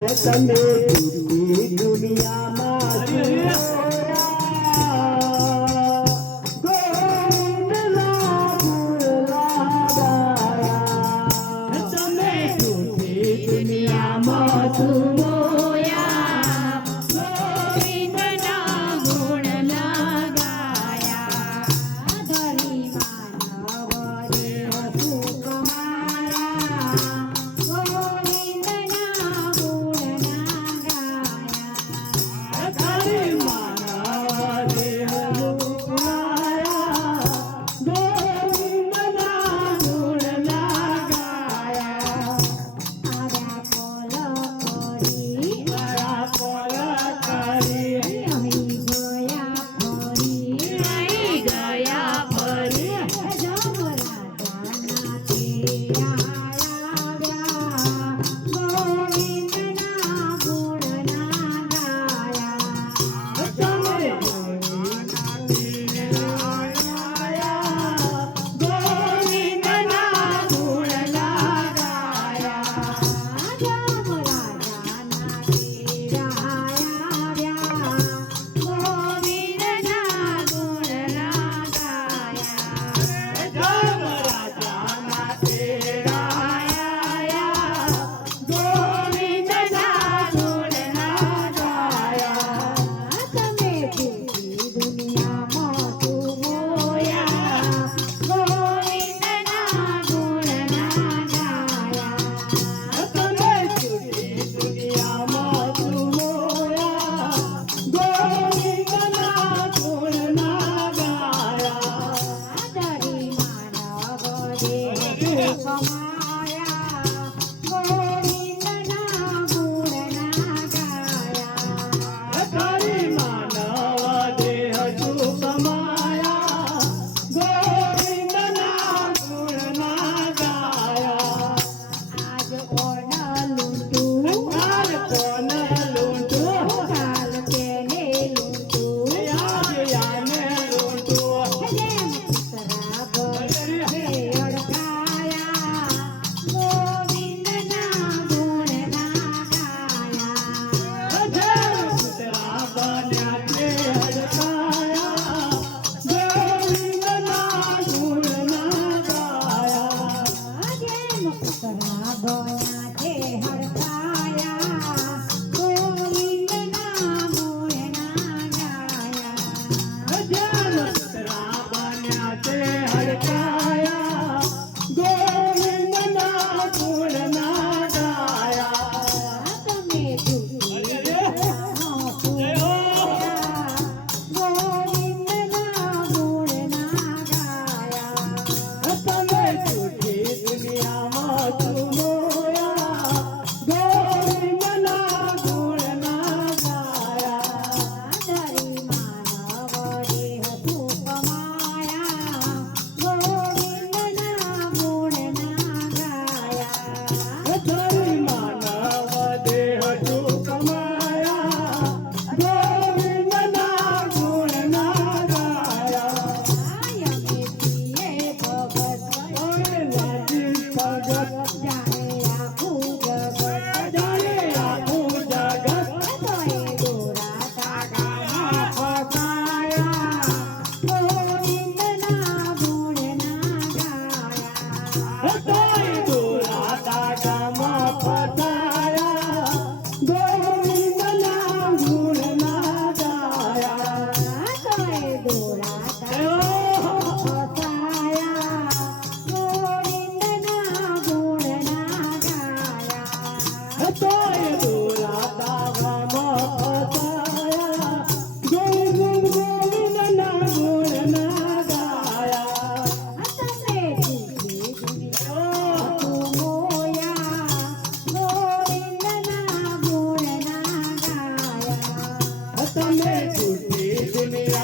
તમે જુદી દુનિયામાં